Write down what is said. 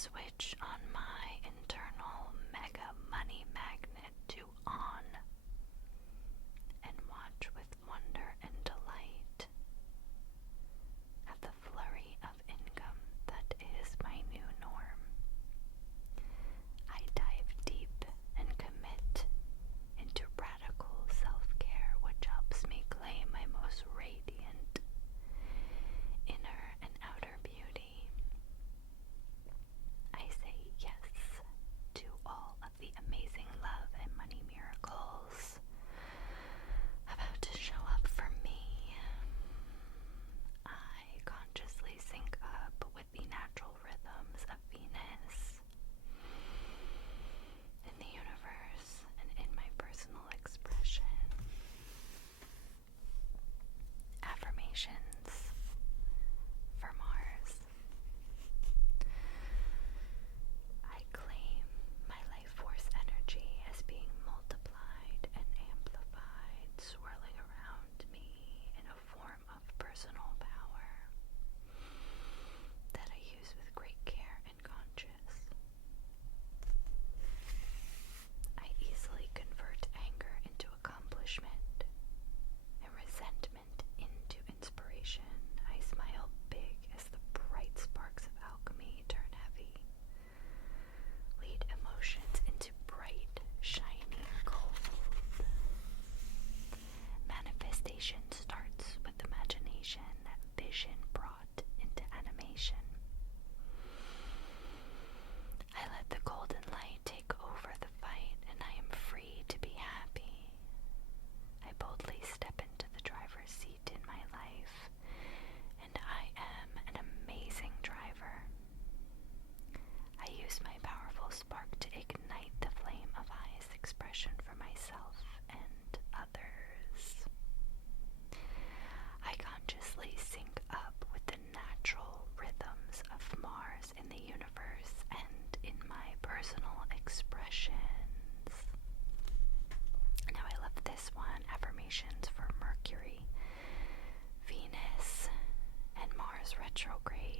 switch on my internal mega money magnet to on and watch with wonder and delight at the flurry of income that is my new norm. I dive deep and commit into radical self-care, which helps me claim my most radiant inner and outer beauty. I say yes to all of the amazing love and money miracles about to show up for me. I consciously sync up with the natural rhythms of Venus in the universe and in my personal expression. Affirmations for Mars. I claim my life force energy as being multiplied and amplified, swirling around me in a form of personal power that I use with great care and conscience. I easily convert anger into accomplishment and resentment into inspiration. I smile big as the bright sparks of alchemy turn heavy. Lead emotions into bright, shiny gold. Manifestation starts with imagination, vision brought into animation. I let the golden light take over the fight, and I am free to be happy. I boldly step into the driver's seat in my life, and I am an amazing driver. I use my powerful spark to ignite the flame of highest expression for myself and others. I consciously sync up with the natural rhythms of Mars in the universe and in my personal expressions. Now I love this one, affirmations for Mercury, Venus, and Mars retrograde.